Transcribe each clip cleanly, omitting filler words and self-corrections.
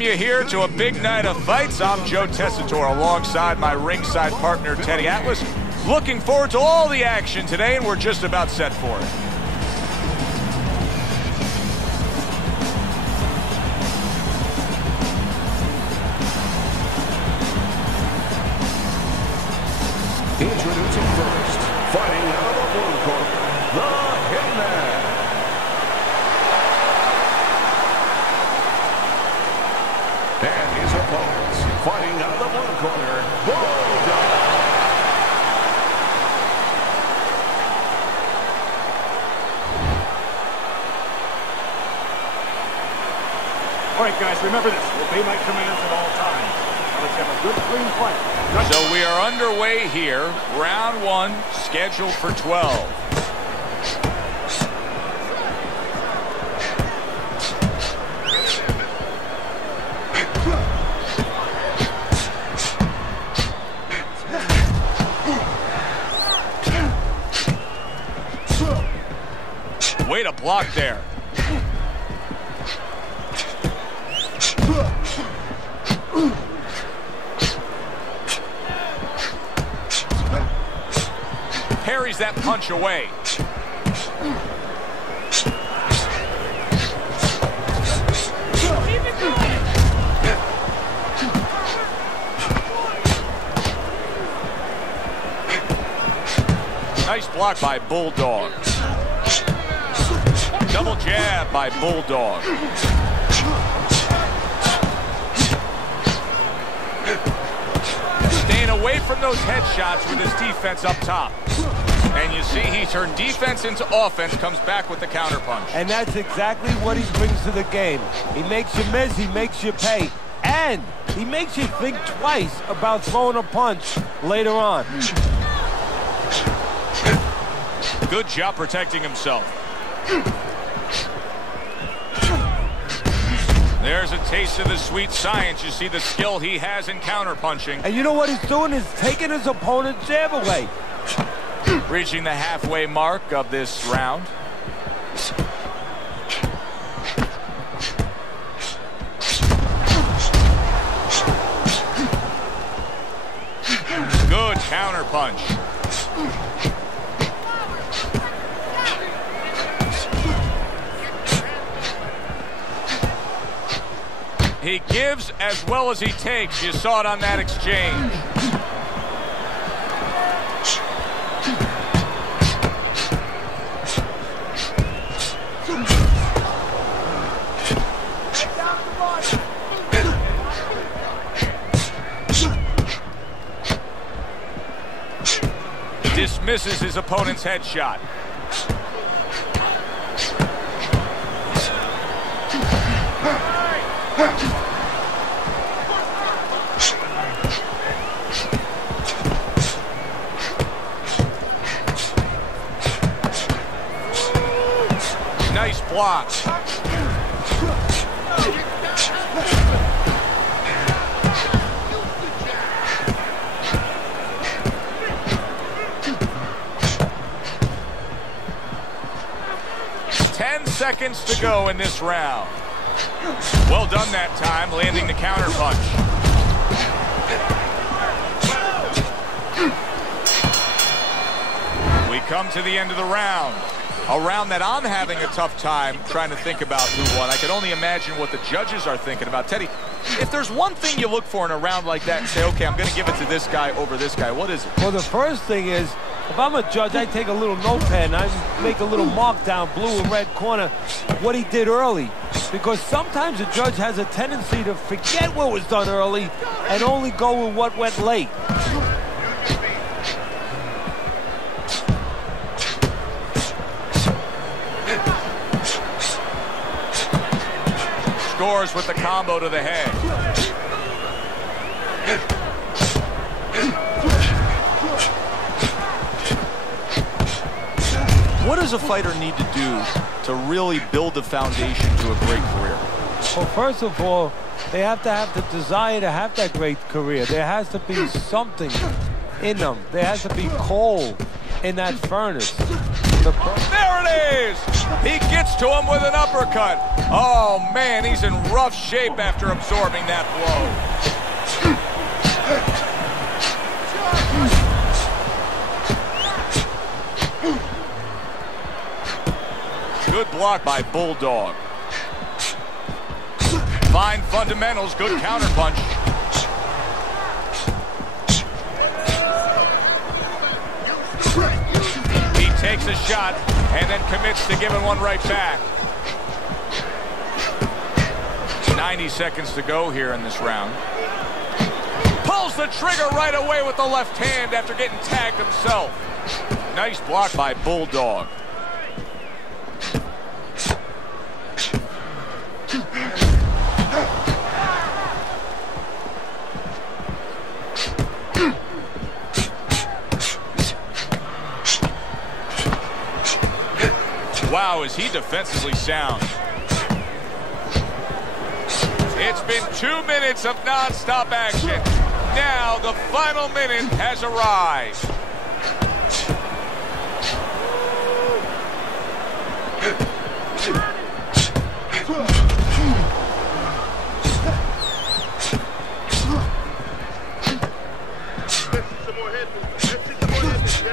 You here to a big night of fights. I'm Joe Tessitore alongside my ringside partner Teddy Atlas. Looking forward to all the action today, and we're just about set for it. Introducing first, fighting out of the blue corner, the Hitman. And his opponents, fighting out of the blue corner, Golota. All right, guys, remember this. Obey my commands at all times. Now let's have a good, clean fight. So we are underway here. Round one, scheduled for 12. Way to block there. Parries that punch away. Nice block by Bulldog. Double jab by Bulldog. Staying away from those headshots with his defense up top. And you see he turned defense into offense, comes back with the counterpunch. And that's exactly what he brings to the game. He makes you miss, he makes you pay. And he makes you think twice about throwing a punch later on. Good job protecting himself. There's a taste of the sweet science. You see the skill he has in counterpunching. And you know what he's doing is taking his opponent's jab away. Reaching the halfway mark of this round. Good counterpunch. He gives as well as he takes. You saw it on that exchange. Dismisses his opponent's headshot. Nice block. Seconds to go in this round. Well done that time, landing the counterpunch. We come to the end of the round. A round that I'm having a tough time trying to think about who won. I can only imagine what the judges are thinking about. Teddy, if there's one thing you look for in a round like that and say, okay, I'm going to give it to this guy over this guy, what is it? Well, the first thing is, if I'm a judge, I take a little notepad and I make a little mark down, blue or red corner, what he did early. Because sometimes a judge has a tendency to forget what was done early and only go with what went late. Scores with the combo to the head. What does a fighter need to do to really build the foundation to a great career? Well, first of all, they have to have the desire to have that great career. There has to be something in them. There has to be coal in that furnace. from the... There it is! He gets to him with an uppercut. Oh, man, he's in rough shape after absorbing that blow. Good block by Bulldog. Fine fundamentals, good counterpunch. He takes a shot and then commits to giving one right back. 90 seconds to go here in this round. Pulls the trigger right away with the left hand after getting tagged himself. Nice block by Bulldog. Wow, is he defensively sound. It's been 2 minutes of non-stop action. Now the final minute has arrived.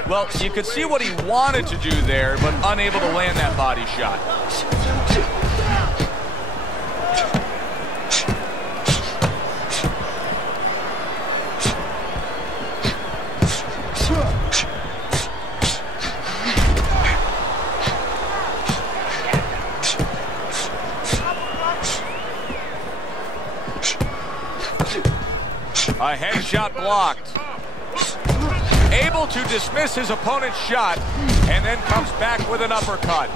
Well, you could see what he wanted to do there, but unable to land that body shot. A headshot blocked. Able to dismiss his opponent's shot, and then comes back with an uppercut.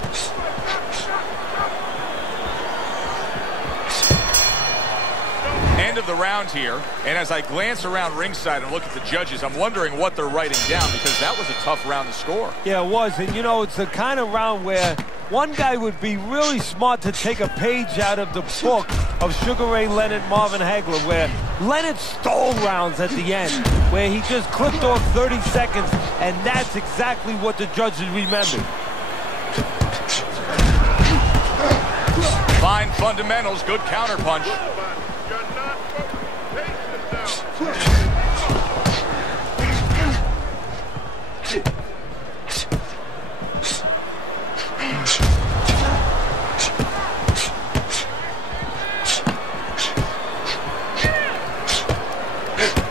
End of the round here, and as I glance around ringside and look at the judges, I'm wondering what they're writing down, because that was a tough round to score. Yeah, it was, and you know, it's the kind of round where one guy would be really smart to take a page out of the book of Sugar Ray Leonard, Marvin Hagler, where Leonard stole rounds at the end, where he just clipped off 30 seconds, and that's exactly what the judges remembered. Fine fundamentals, good counterpunch.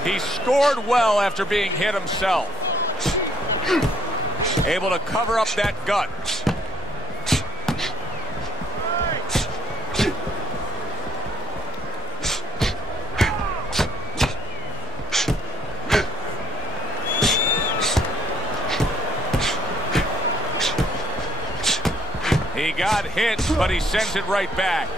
He scored well after being hit himself. Able to cover up that gut. He got hit, but he sends it right back.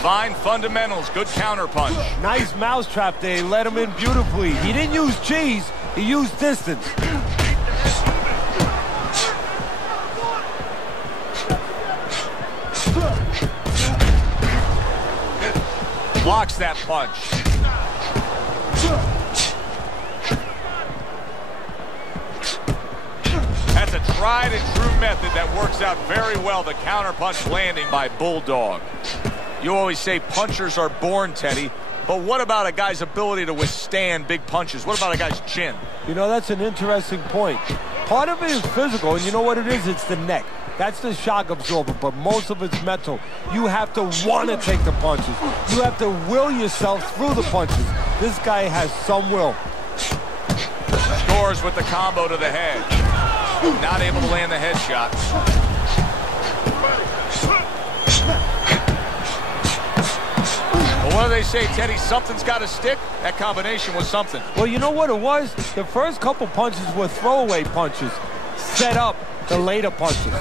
Fine fundamentals, good counterpunch. Nice mousetrap there, he let him in beautifully. He didn't use cheese, he used distance. Blocks that punch. That's a tried and true method that works out very well, the counterpunch landing by Bulldog. You always say punchers are born, Teddy, but what about a guy's ability to withstand big punches? What about a guy's chin? You know, that's an interesting point. Part of it is physical, and you know what it is? It's the neck. That's the shock absorber, but most of it's mental. You have to want to take the punches. You have to will yourself through the punches. This guy has some will. Scores with the combo to the head. Not able to land the headshot. What do they say, Teddy? Something's got to stick. That combination was something. Well, you know what it was? The first couple punches were throwaway punches, set up the later punches.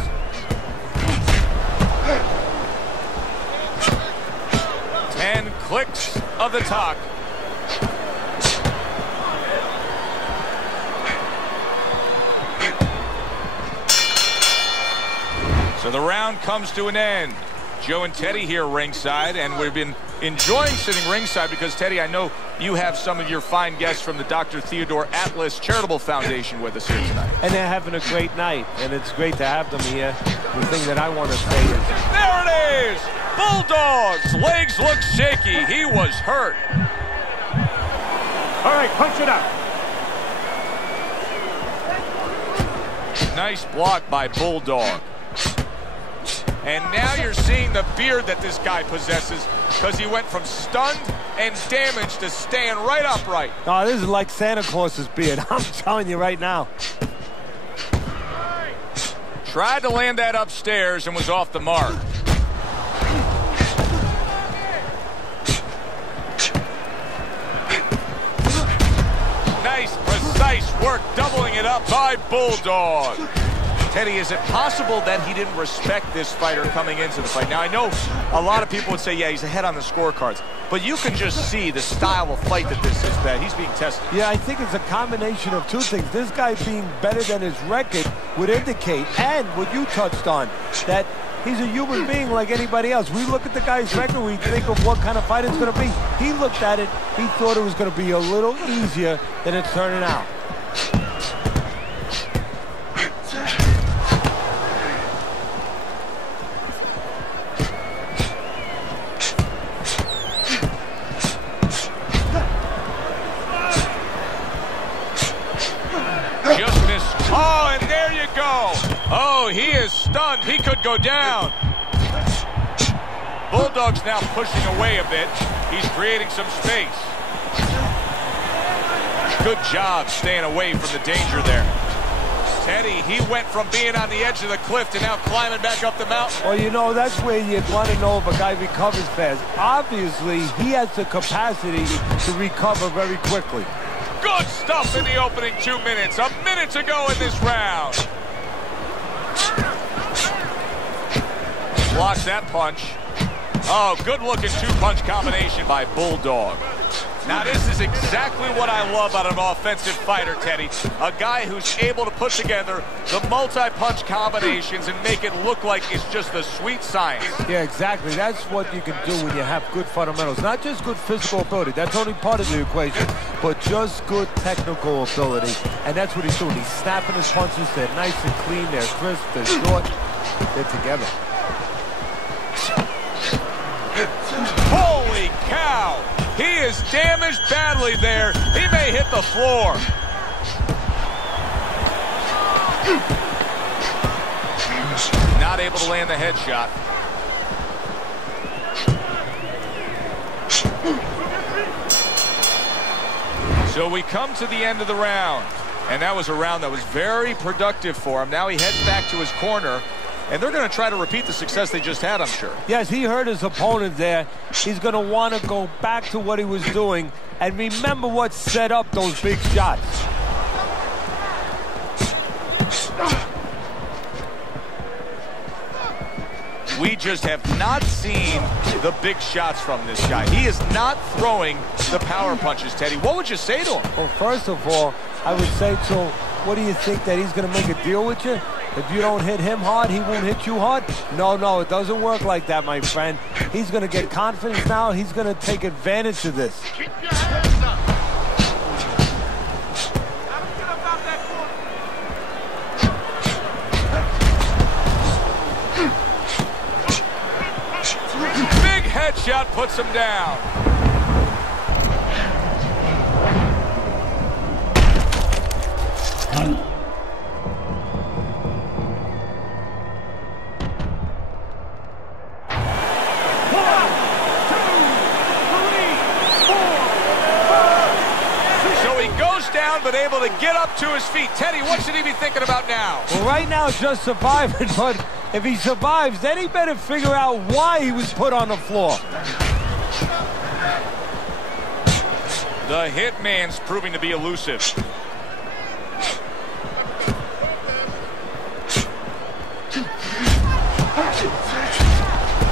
10 clicks of the talk. So the round comes to an end. Joe and Teddy here ringside, and we've been enjoying sitting ringside because, Teddy, I know you have some of your fine guests from the Dr. Theodore Atlas Charitable Foundation with us here tonight. And they're having a great night, and it's great to have them here. The thing that I want to say is... There it is! Bulldog's legs look shaky. He was hurt. All right, punch it out. Nice block by Bulldog. And now you're seeing the beard that this guy possesses because he went from stunned and damaged to staying right upright. Oh, this is like Santa Claus's beard. I'm telling you right now. Tried to land that upstairs and was off the mark. Nice, precise work, doubling it up by Bulldog. Teddy, is it possible that he didn't respect this fighter coming into the fight? Now, I know a lot of people would say, yeah, he's ahead on the scorecards, but you can just see the style of fight that this is, that he's being tested. Yeah, I think it's a combination of two things. This guy being better than his record would indicate, and what you touched on, that he's a human being like anybody else. We look at the guy's record, we think of what kind of fight it's going to be. He looked at it, he thought it was going to be a little easier than it's turning out. Oh, he is stunned. He could go down. Bulldog's now pushing away a bit. He's creating some space. Good job staying away from the danger there. Teddy, he went from being on the edge of the cliff to now climbing back up the mountain. Well, you know, that's where you'd want to know if a guy recovers fast. Obviously, he has the capacity to recover very quickly. Good stuff in the opening 2 minutes. A minute to go in this round. Blocks that punch. Oh, good-looking two-punch combination by Bulldog. Now, this is exactly what I love out of an offensive fighter, Teddy. A guy who's able to put together the multi-punch combinations and make it look like it's just the sweet science. Yeah, exactly. That's what you can do when you have good fundamentals. Not just good physical ability. That's only part of the equation, but just good technical ability. And that's what he's doing. He's snapping his punches. They're nice and clean. They're crisp. They're short. They're together. Holy cow! He is damaged badly there. He may hit the floor. Not able to land the headshot. So we come to the end of the round. And that was a round that was very productive for him. Now he heads back to his corner. And they're going to try to repeat the success they just had, I'm sure. Yes, he hurt his opponent there. He's going to want to go back to what he was doing and remember what set up those big shots. We just have not seen the big shots from this guy. He is not throwing the power punches, Teddy. What would you say to him? Well, first of all, I would say to him, what do you think, that he's going to make a deal with you? If you don't hit him hard, he won't hit you hard? No, it doesn't work like that, my friend. He's going to get confidence now. He's going to take advantage of this. Big headshot puts him down. But able to get up to his feet. Teddy, what should he be thinking about now? Well, right now, just surviving, but if he survives, then he better figure out why he was put on the floor. The hitman's proving to be elusive.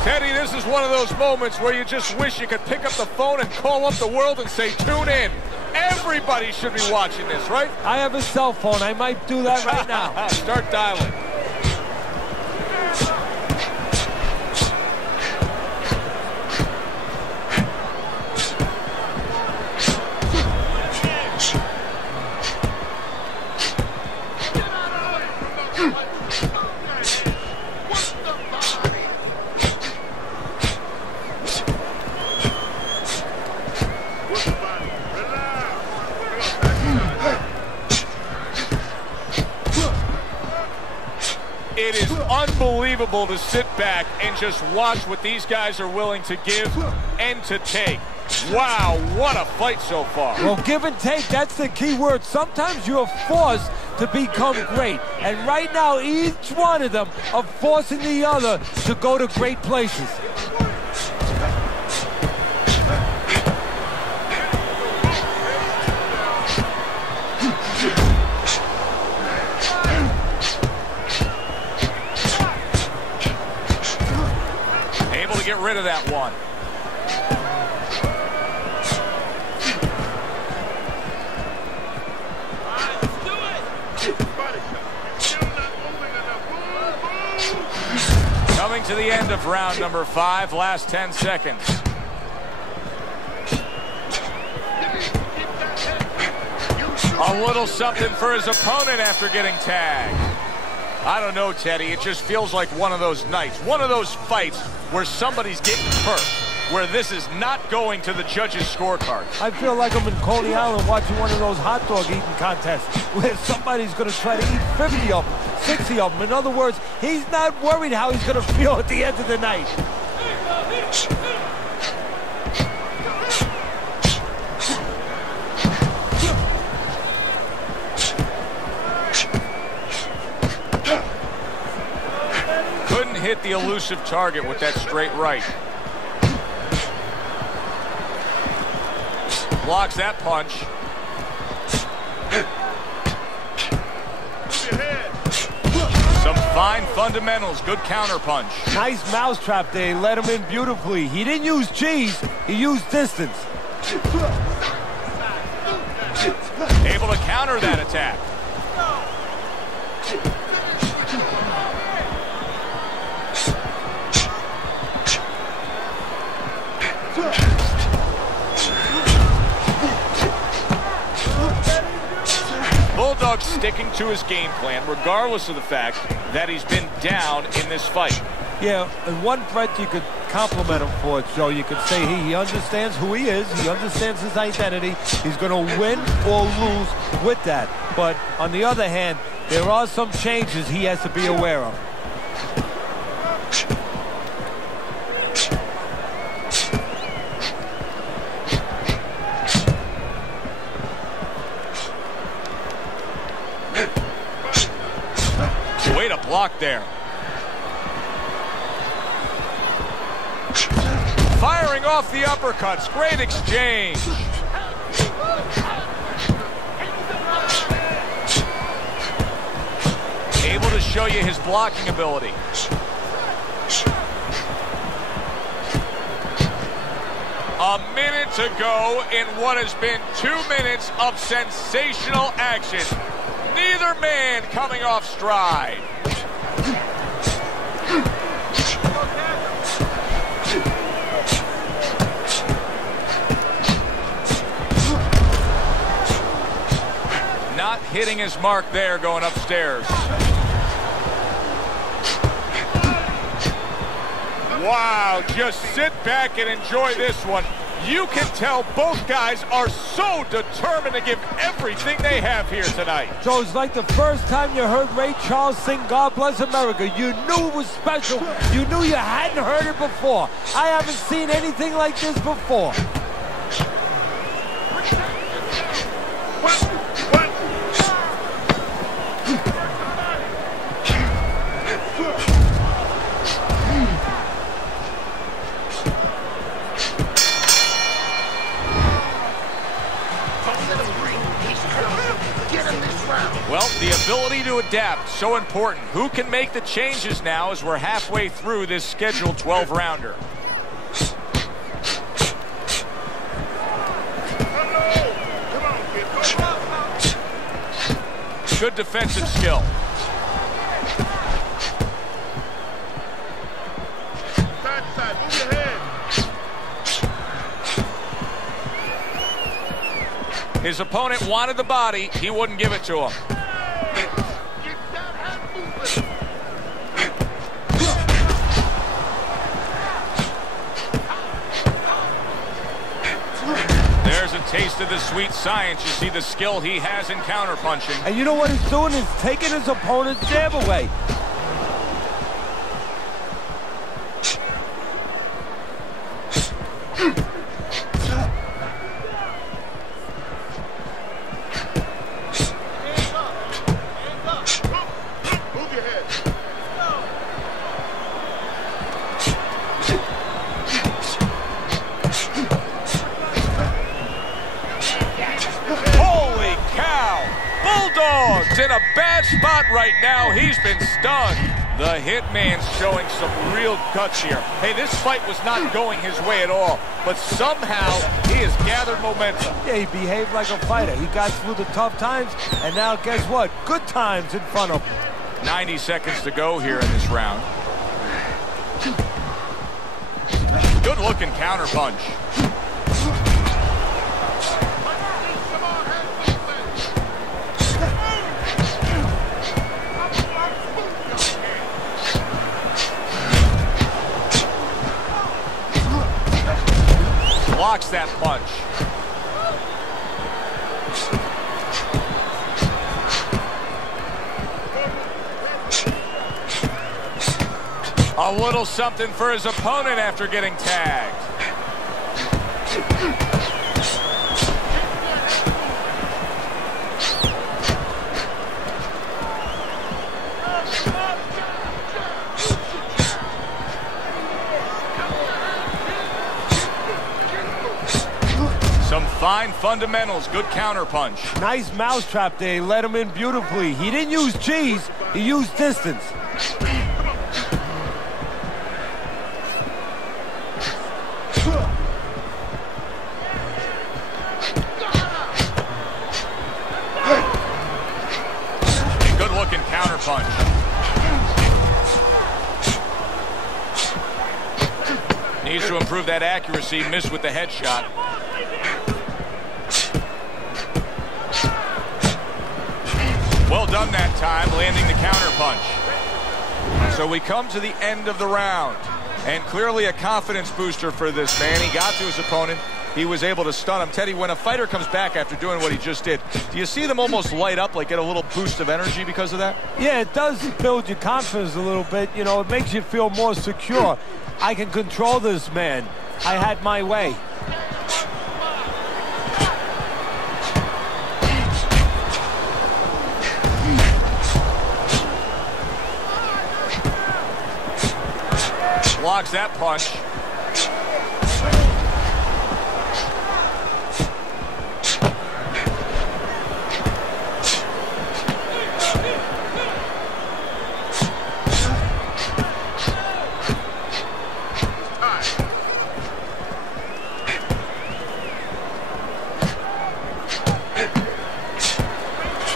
Teddy, this is one of those moments where you just wish you could pick up the phone and call up the world and say, tune in. Everybody should be watching this, right? I have a cell phone. I might do that right now. Start dialing. It is unbelievable to sit back and just watch what these guys are willing to give and to take. Wow, what a fight so far. Well, give and take, that's the key word. Sometimes you're forced to become great. And right now, each one of them are forcing the other to go to great places. Able to get rid of that one. Coming to the end of round number 5, last 10 seconds. A little something for his opponent after getting tagged. I don't know, Teddy. It just feels like one of those nights, one of those fights where somebody's getting hurt, where this is not going to the judges' scorecard. I feel like I'm in Coney Island watching one of those hot dog eating contests where somebody's going to try to eat 50 of them, 60 of them. In other words, he's not worried how he's going to feel at the end of the night. Couldn't hit the elusive target with that straight right. Blocks that punch. Some fine fundamentals. Good counter punch. Nice mousetrap there. He let him in beautifully. He didn't use cheese. He used distance. Able to counter that attack. Bulldog sticking to his game plan, regardless of the fact that he's been down in this fight. Yeah, and one threat you could compliment him for, Joe. You could say he understands who he is. He understands his identity. He's going to win or lose with that. But on the other hand, there are some changes he has to be aware of. Way to block there. Firing off the uppercuts. Great exchange. Able to show you his blocking ability. A minute to go in what has been 2 minutes of sensational action. Neither man coming off stride. Not hitting his mark there going upstairs. Wow, just sit back and enjoy this one. You can tell both guys are so determined to give everything they have here tonight. So it's like the first time you heard Ray Charles sing God Bless America. You knew it was special. You knew you hadn't heard it before. I haven't seen anything like this before. Get him this Well, the ability to adapt, so important. Who can make the changes now as we're halfway through this scheduled 12-rounder? Good defensive skill. His opponent wanted the body. He wouldn't give it to him. There's a taste of the sweet science. You see the skill he has in counterpunching. And you know what he's doing is taking his opponent's jab away. In a bad spot right now. He's been stunned. The Hitman's showing some real guts here. Hey, this fight was not going his way at all, but somehow he has gathered momentum. Yeah, he behaved like a fighter. He got through the tough times, and now guess what? Good times in front of him. 90 seconds to go here in this round. Good looking counterpunch. Blocks that punch. A little something for his opponent after getting tagged. Some fine fundamentals, good counterpunch. Nice mousetrap there. He let him in beautifully. He didn't use cheese, he used distance. Good looking counterpunch. Needs to improve that accuracy, missed with the headshot. Well done that time, landing the counterpunch. So we come to the end of the round, and clearly a confidence booster for this man. He got to his opponent. He was able to stun him. Teddy, when a fighter comes back after doing what he just did, do you see them almost light up, like get a little boost of energy because of that? Yeah, it does build your confidence a little bit. You know, it makes you feel more secure. I can control this man. I had my way. Blocks that punch.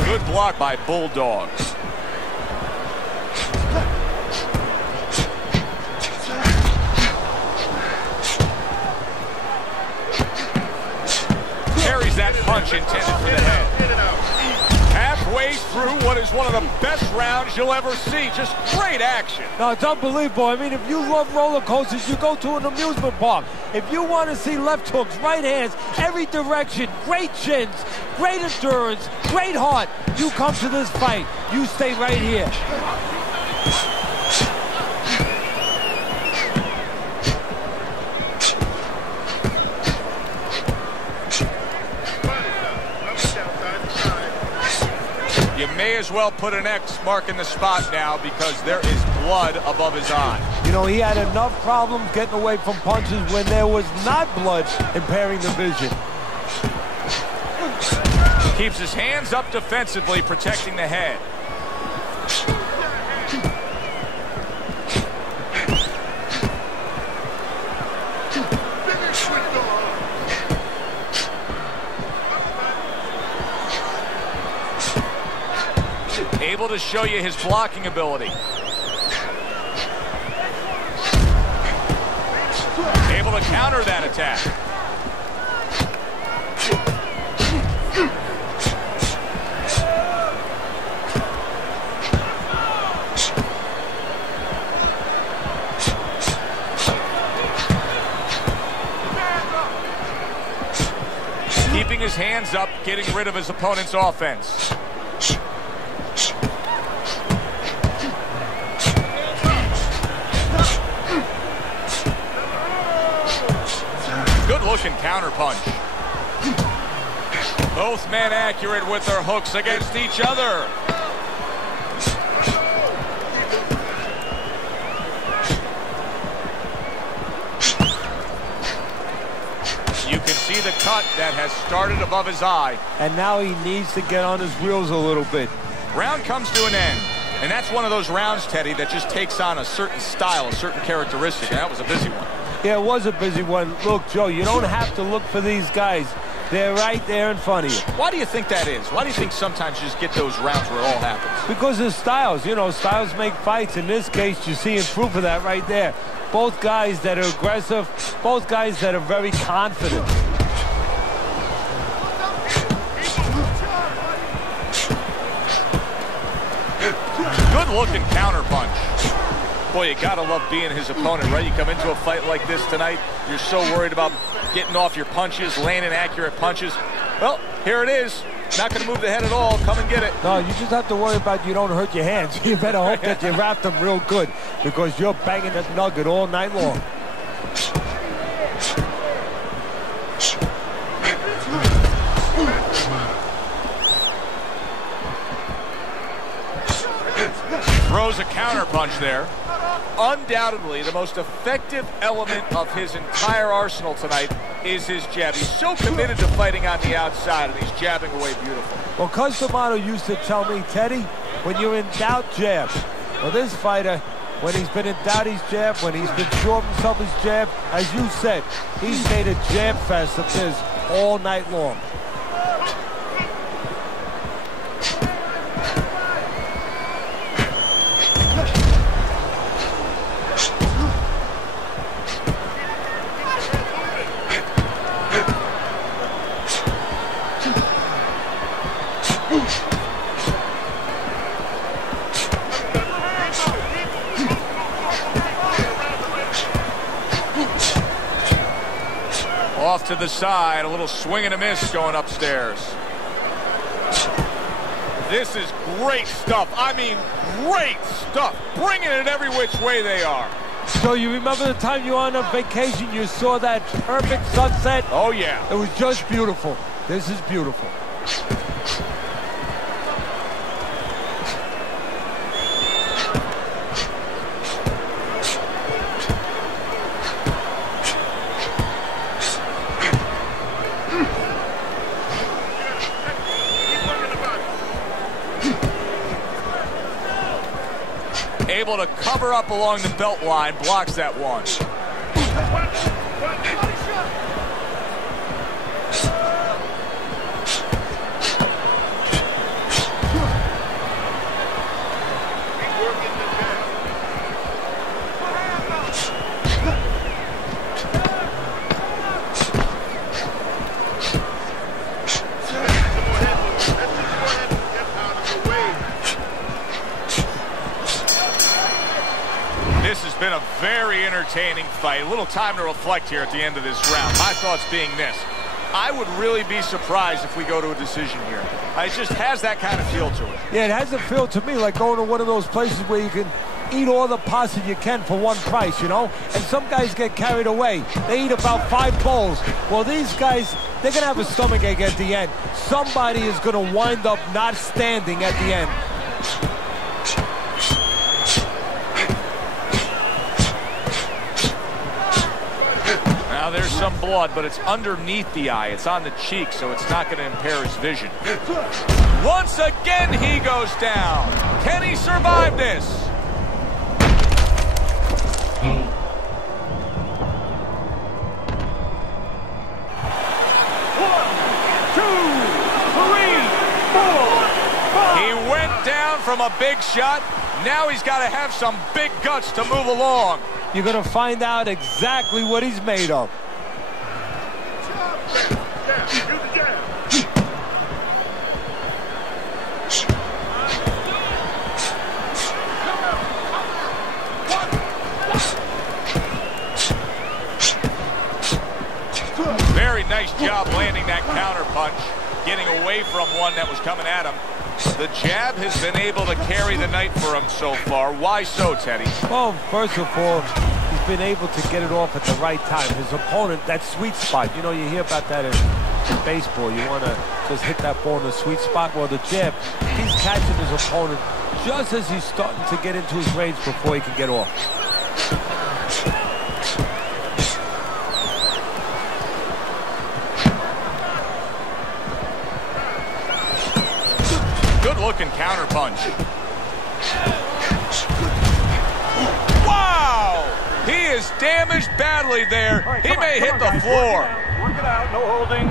Good block by Bulldogs. That punch intended for the head. Halfway through what is one of the best rounds you'll ever see. Just great action. No, it's unbelievable. I mean, if you love roller coasters, you go to an amusement park. If you want to see left hooks, right hands, every direction, great chins, great endurance, great heart, you come to this fight. You stay right here. You may as well put an X marking the spot now because there is blood above his eye. You know, he had enough problems getting away from punches when there was not blood impairing the vision. Keeps his hands up defensively, protecting the head. Able to show you his blocking ability. Able to counter that attack. Keeping his hands up, getting rid of his opponent's offense. Good-looking counter punch. Both men accurate with their hooks against each other. You can see the cut that has started above his eye. And now he needs to get on his wheels a little bit. Round comes to an end. And that's one of those rounds, Teddy, that just takes on a certain style, a certain characteristic. And that was a busy one. Yeah, it was a busy one. Look, Joe, you don't have to look for these guys. They're right there in front of you. Why do you think that is? Why do you think sometimes you just get those rounds where it all happens? Because of styles. You know, styles make fights. In this case, you're seeing proof of that right there. Both guys that are aggressive, both guys that are very confident. Good-looking counter punch. Boy, you gotta love being his opponent, right? You come into a fight like this tonight, you're so worried about getting off your punches, landing accurate punches. Well, here it is. Not gonna move the head at all. Come and get it. No, you just have to worry about you don't hurt your hands. You better hope that you wrap them real good, because you're banging that nugget all night long. Throws a counter punch there. Undoubtedly, the most effective element of his entire arsenal tonight is his jab. He's so committed to fighting on the outside, and he's jabbing away beautiful. Well, Customato used to tell me, Teddy, when you're in doubt, jab. Well, this fighter, when he's been in doubt, he's jabbed. When he's been sure of himself, he's jabbed. As you said, he's made a jab fest of this all night long. Off to the side, a little swing and a miss going upstairs. This is great stuff. I mean, great stuff. Bringing it every which way they are. So you remember the time you were on a vacation, you saw that perfect sunset? Oh, yeah. It was just beautiful. This is beautiful. Able to cover up along the belt line, blocks that one. This has been a very entertaining fight. A little time to reflect here at the end of this round. My thoughts being this: I would really be surprised if we go to a decision here. It just has that kind of feel to it. Yeah, it has a feel to me like going to one of those places where you can eat all the pasta you can for one price, you know? And some guys get carried away. They eat about 5 bowls. Well, these guys, they're going to have a stomachache at the end. Somebody is going to wind up not standing at the end. Now there's some blood, but it's underneath the eye. It's on the cheek, so it's not going to impair his vision. Once again, he goes down. Can he survive this? 1, 2, 3, 4, 5. He went down from a big shot. Now he's got to have some big guts to move along. You're going to find out exactly what he's made of. Very nice job landing that counter punch, getting away from one that was coming at him. The jab has been able to carry the night for him so far. Why so, Teddy? Well, first of all, he's been able to get it off at the right time. His opponent, that sweet spot, you know, you hear about that in baseball. You want to just hit that ball in the sweet spot. Well, the jab, he's catching his opponent just as he's starting to get into his range before he can get off. Good-looking counter punch. Wow! He is damaged badly there. Right, he may hit the floor. Work it out, no holding.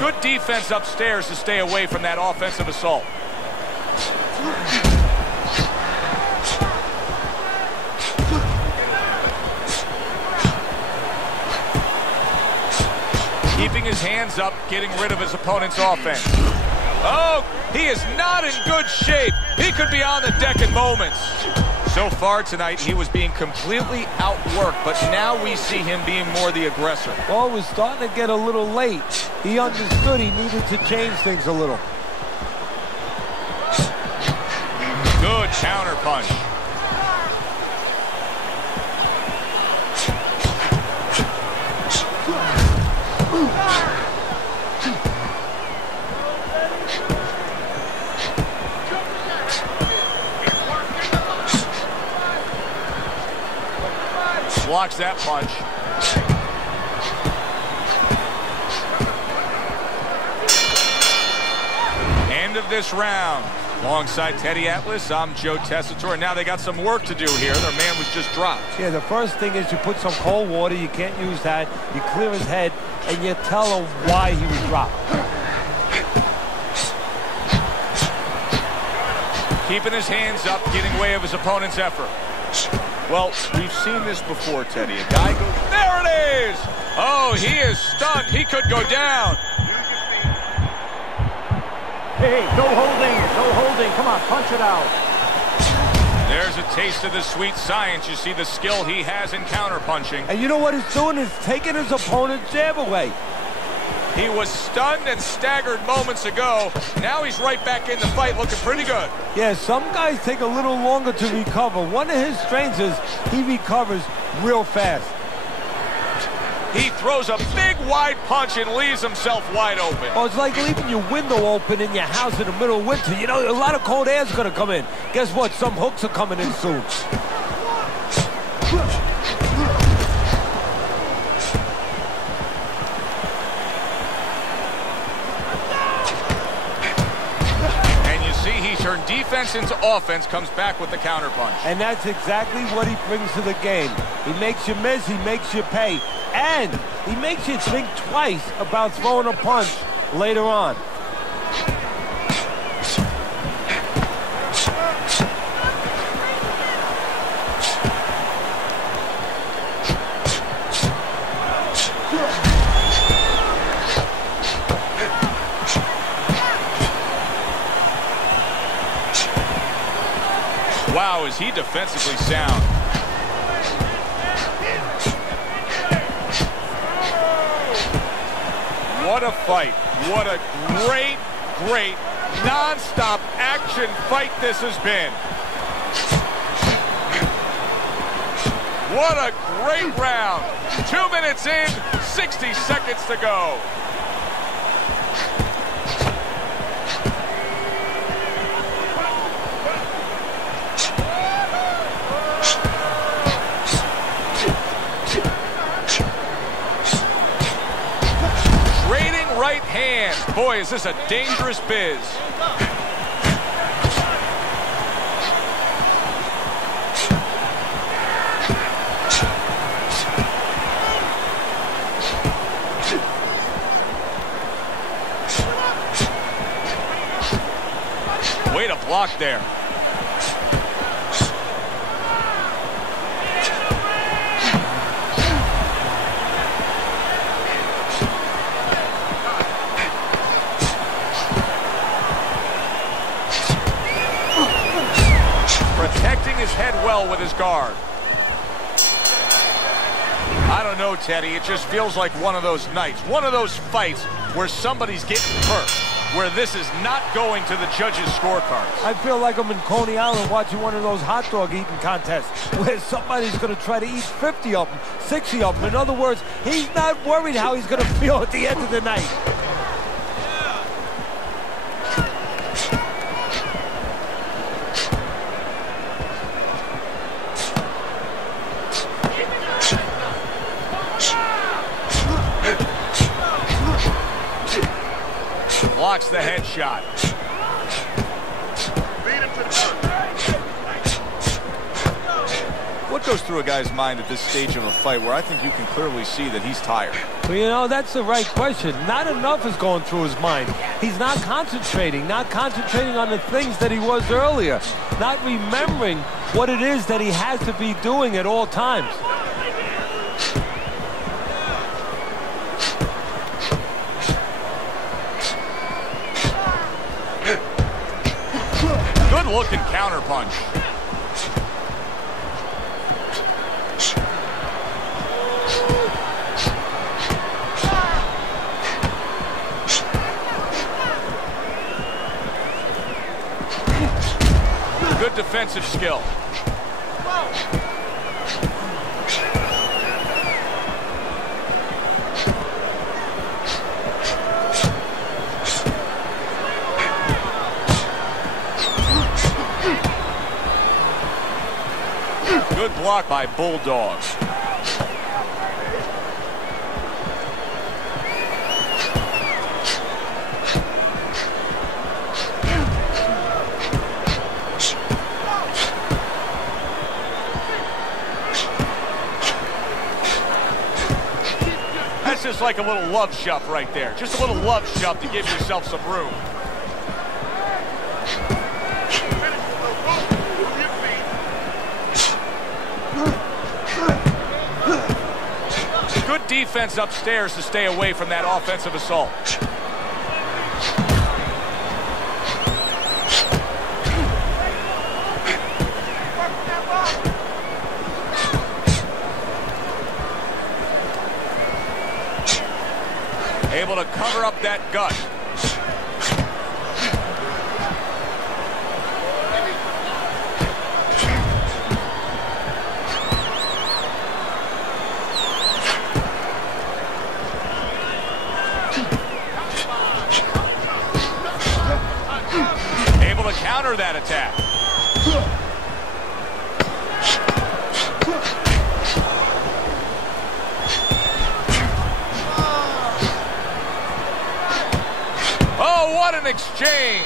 Good defense upstairs to stay away from that offensive assault. Keeping his hands up, getting rid of his opponent's offense. Oh, he is not in good shape. He could be on the deck in moments. So far tonight, he was being completely outworked, but now we see him being more the aggressor. Well, it was starting to get a little late. He understood he needed to change things a little. Good counter punch. Blocks that punch. End of this round. Alongside Teddy Atlas, I'm Joe Tessitore. And now they got some work to do here. Their man was just dropped. Yeah, the first thing is you put some cold water. You can't use that. You clear his head, and you tell him why he was dropped. Keeping his hands up, getting away of his opponent's effort. Well, we've seen this before, Teddy. A guy goes... There it is! Oh, he is stunned. He could go down. Hey, no holding, no holding. Come on, punch it out. There's a taste of the sweet science. You see the skill he has in counterpunching. And you know what he's doing? He's taking his opponent's jab away. He was stunned and staggered moments ago. Now he's right back in the fight, looking pretty good. Yeah, some guys take a little longer to recover. One of his strengths is he recovers real fast. He throws a big, wide punch and leaves himself wide open. Oh, it's like leaving your window open in your house in the middle of winter. You know, a lot of cold air is going to come in. Guess what? Some hooks are coming in soon. Turn defense into offense, comes back with the counterpunch. And that's exactly what he brings to the game. He makes you miss, he makes you pay. And he makes you think twice about throwing a punch later on. Wow, is he defensively sound. What a fight. What a great, great, non-stop action fight this has been. What a great round. 2 minutes in, 60 seconds to go. Boy, is this a dangerous biz. Way to block there. Protecting his head well with his guard. I don't know, Teddy. It just feels like one of those nights, one of those fights where somebody's getting hurt, where this is not going to the judges' scorecards. I feel like I'm in Coney Island watching one of those hot dog eating contests where somebody's going to try to eat 50 of them, 60 of them. In other words, he's not worried how he's going to feel at the end of the night. Blocks the headshot. What goes through a guy's mind at this stage of a fight where I think you can clearly see that he's tired? Well, you know, that's the right question. Not enough is going through his mind. He's not concentrating on the things that he was earlier, not remembering what it is that he has to be doing at all times. Looking counter punch. Good defensive skill. Good block by Bulldog. That's just like a little love shove right there. Just a little love shove to give yourself some room. Good defense upstairs to stay away from that offensive assault. Able to cover up that gut. Counter that attack. Oh, what an exchange.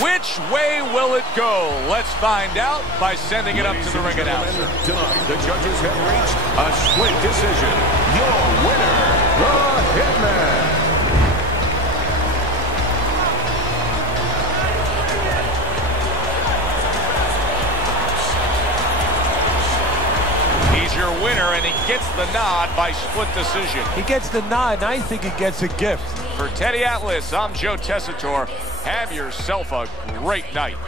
Which way will it go? Let's find out by sending it up to the ring announcer. Tonight, the judges have reached a split decision. Your winner, the Hitman. Your winner, and he gets the nod by split decision. He gets the nod, and I think he gets a gift. For Teddy Atlas, I'm Joe Tessitore. Have yourself a great night.